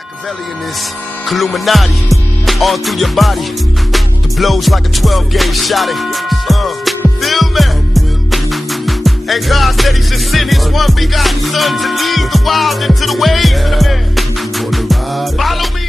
Machiavellianist, Illuminati, all through your body. The blows like a 12-gauge shot. Feel me? And God said He should send His one begotten Son to lead the wild into the ways. Follow me.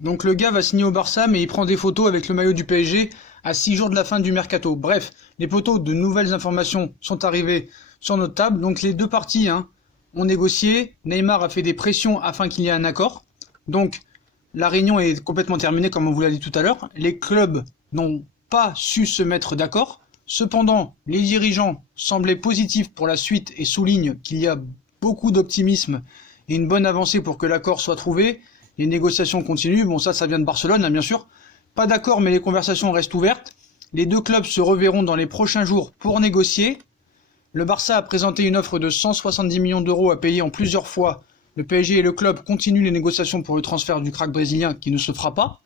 Donc le gars va signer au Barça, mais il prend des photos avec le maillot du PSG à 6 jours de la fin du mercato. Bref, les potos, de nouvelles informations sont arrivées sur notre table. Donc les deux parties ont négocié. Neymar a fait des pressions afin qu'il y ait un accord. Donc la réunion est complètement terminée, comme on vous l'a dit tout à l'heure. Les clubs n'ont pas su se mettre d'accord. Cependant, les dirigeants semblaient positifs pour la suite et soulignent qu'il y a beaucoup d'optimisme et une bonne avancée pour que l'accord soit trouvé. Les négociations continuent. Bon, ça vient de Barcelone, bien sûr. Pas d'accord, mais les conversations restent ouvertes. Les deux clubs se reverront dans les prochains jours pour négocier. Le Barça a présenté une offre de 170 millions d'euros à payer en plusieurs fois. Le PSG et le club continuent les négociations pour le transfert du crack brésilien qui ne se fera pas.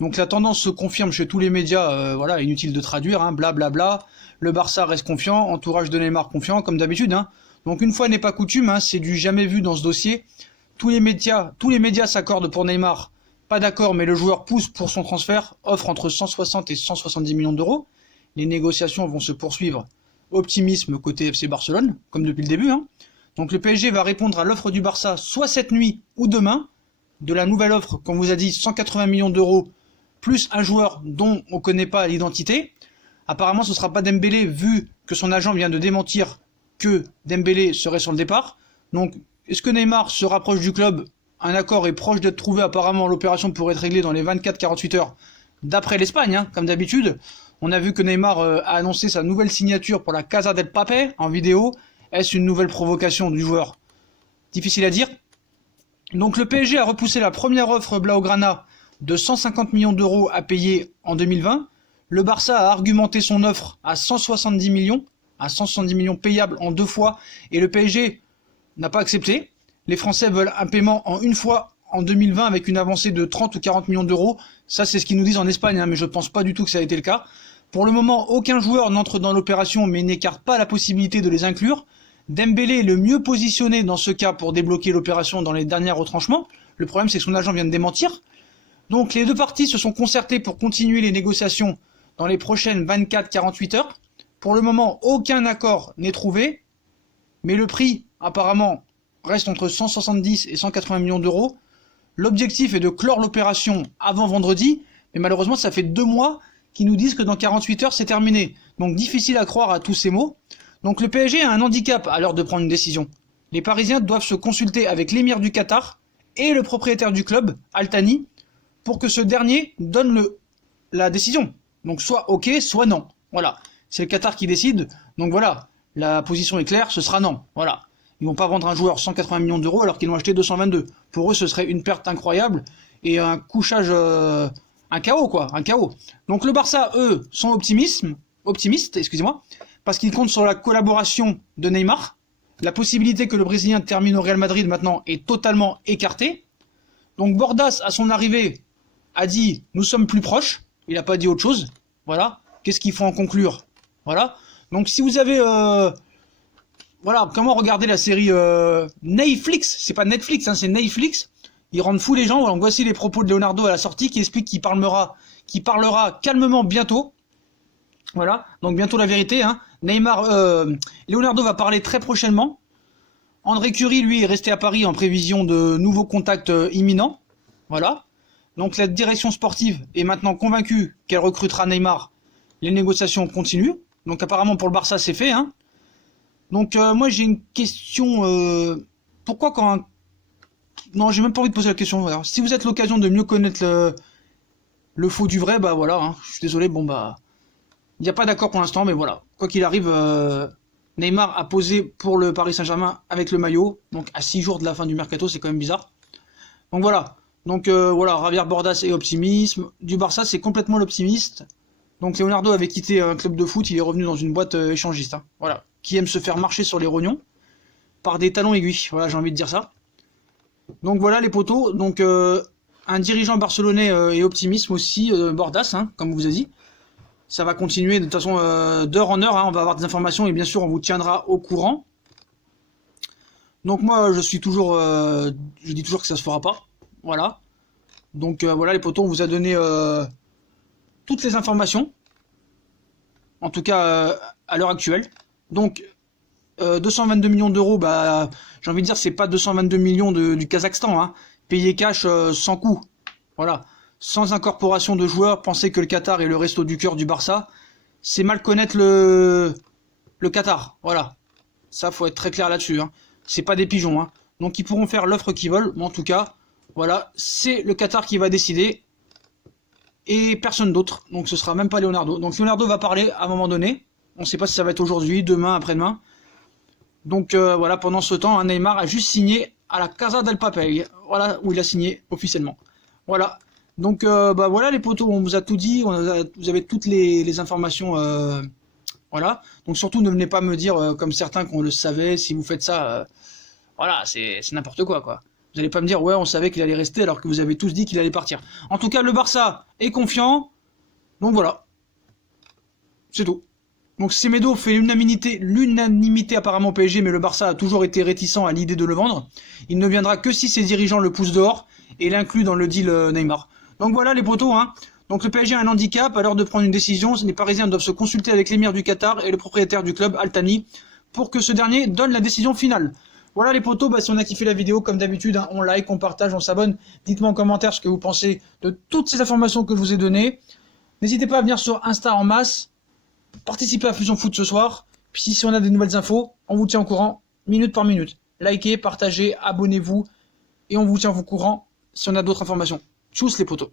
Donc la tendance se confirme chez tous les médias, voilà, inutile de traduire, blablabla. Le Barça reste confiant, entourage de Neymar confiant, comme d'habitude. Donc une fois n'est pas coutume, c'est du jamais vu dans ce dossier. Tous les médias s'accordent pour Neymar. Pas d'accord, mais le joueur pousse pour son transfert, offre entre 160 et 170 millions d'euros. Les négociations vont se poursuivre. Optimisme côté FC Barcelone, comme depuis le début. Donc le PSG va répondre à l'offre du Barça soit cette nuit ou demain. De la nouvelle offre, comme vous a dit, 180 millions d'euros, plus un joueur dont on ne connaît pas l'identité. Apparemment, ce ne sera pas Dembélé, vu que son agent vient de démentir que Dembélé serait sur le départ. Donc, est-ce que Neymar se rapproche du club? Un accord est proche d'être trouvé. Apparemment, l'opération pourrait être réglée dans les 24-48 heures d'après l'Espagne, comme d'habitude. On a vu que Neymar a annoncé sa nouvelle signature pour la Casa del Papel en vidéo. Est-ce une nouvelle provocation du joueur? Difficile à dire. Donc le PSG a repoussé la première offre Blaugrana de 150 millions d'euros à payer en 2020. Le Barça a argumenté son offre à 170 millions payables en 2 fois, et le PSG n'a pas accepté. Les Français veulent un paiement en une fois en 2020 avec une avancée de 30 ou 40 millions d'euros. Ça, c'est ce qu'ils nous disent en Espagne, mais je pense pas du tout que ça a été le cas. Pour le moment, aucun joueur n'entre dans l'opération, mais n'écarte pas la possibilité de les inclure. Dembélé est le mieux positionné dans ce cas pour débloquer l'opération dans les derniers retranchements. Le problème, c'est que son agent vient de démentir. Donc les deux parties se sont concertées pour continuer les négociations dans les prochaines 24-48 heures. Pour le moment, aucun accord n'est trouvé, mais le prix, apparemment, reste entre 170 et 180 millions d'euros. L'objectif est de clore l'opération avant vendredi, mais malheureusement, ça fait 2 mois qu'ils nous disent que dans 48 heures, c'est terminé. Donc difficile à croire à tous ces mots. Donc le PSG a un handicap à l'heure de prendre une décision. Les Parisiens doivent se consulter avec l'émir du Qatar et le propriétaire du club, Al Thani, pour que ce dernier donne la décision. Donc soit ok, soit non. Voilà. C'est le Qatar qui décide. Donc voilà. La position est claire, ce sera non. Voilà. Ils vont pas vendre un joueur 180 millions d'euros alors qu'ils l'ont acheté 222. Pour eux, ce serait une perte incroyable et un couchage, un chaos quoi, un chaos. Donc le Barça, eux, sont optimistes, excusez-moi, parce qu'ils comptent sur la collaboration de Neymar. La possibilité que le Brésilien termine au Real Madrid maintenant est totalement écartée. Donc Bordas, à son arrivée, a dit « nous sommes plus proches ». Il n'a pas dit autre chose. Voilà. Qu'est-ce qu'il faut en conclure? Voilà. Donc si vous avez... voilà, comment regarder la série Netflix? C'est pas Netflix, c'est Netflix. Ils rendent fous les gens. Donc voici les propos de Leonardo à la sortie qui explique qu'il parlera calmement bientôt. Voilà, donc bientôt la vérité. Leonardo va parler très prochainement. André Curie, lui, est resté à Paris en prévision de nouveaux contacts imminents. Voilà. Donc la direction sportive est maintenant convaincue qu'elle recrutera Neymar. Les négociations continuent. Donc apparemment pour le Barça, c'est fait. Donc moi j'ai une question. Pourquoi quand un... Non, j'ai même pas envie de poser la question. Alors, si vous êtes l'occasion de mieux connaître le faux du vrai, bah voilà. Je suis désolé, bon bah... Il n'y a pas d'accord pour l'instant, mais voilà. Quoi qu'il arrive, Neymar a posé pour le Paris Saint-Germain avec le maillot. Donc à 6 jours de la fin du mercato, c'est quand même bizarre. Donc voilà. Donc voilà, Javier Bordas est optimisme. Du Barça, c'est complètement l'optimiste. Donc Leonardo avait quitté un club de foot, il est revenu dans une boîte échangiste. Voilà. Qui aime se faire marcher sur les rognons par des talons aiguilles. Voilà, j'ai envie de dire ça. Donc voilà les potos. Donc un un dirigeant barcelonais est optimiste aussi, Bordas, hein, comme on vous a dit. Ça va continuer de toute façon d'heure en heure, hein, on va avoir des informations et bien sûr on vous tiendra au courant. Donc moi je dis toujours que ça se fera pas, voilà. Donc voilà les potos, on vous a donné toutes les informations, en tout cas à l'heure actuelle. Donc 222 millions d'euros, bah j'ai envie de dire c'est pas 222 millions du Kazakhstan, hein, payé cash sans coût, voilà. Sans incorporation de joueurs, penser que le Qatar est le resto du cœur du Barça, c'est mal connaître le Qatar, voilà. Ça, faut être très clair là-dessus, hein. C'est pas des pigeons, hein. Donc ils pourront faire l'offre qu'ils veulent, mais en tout cas, voilà, c'est le Qatar qui va décider, et personne d'autre. Donc ce sera même pas Leonardo. Donc Leonardo va parler à un moment donné, on sait pas si ça va être aujourd'hui, demain, après-demain. Donc voilà, pendant ce temps, Neymar a juste signé à la Casa del Papel, voilà, où il a signé officiellement. Voilà. Donc bah voilà les potos, on vous a tout dit, vous avez toutes les informations, voilà. Donc surtout ne venez pas me dire comme certains qu'on le savait, si vous faites ça, voilà, c'est n'importe quoi. Vous n'allez pas me dire ouais on savait qu'il allait rester alors que vous avez tous dit qu'il allait partir. En tout cas le Barça est confiant, donc voilà, c'est tout. Donc Semedo fait l'unanimité apparemment au PSG, mais le Barça a toujours été réticent à l'idée de le vendre. Il ne viendra que si ses dirigeants le poussent dehors et l'incluent dans le deal Neymar. Donc voilà les potos, hein. Donc le PSG a un handicap, à l'heure de prendre une décision, les Parisiens doivent se consulter avec l'émir du Qatar et le propriétaire du club, Al Thani, pour que ce dernier donne la décision finale. Voilà les potos, bah, si on a kiffé la vidéo, comme d'habitude, hein, on like, on partage, on s'abonne. Dites-moi en commentaire ce que vous pensez de toutes ces informations que je vous ai données. N'hésitez pas à venir sur Insta en masse, participer à Fusion Foot ce soir. Puis si on a des nouvelles infos, on vous tient au courant, minute par minute. Likez, partagez, abonnez-vous, et on vous tient au courant si on a d'autres informations. Tchuss les potos.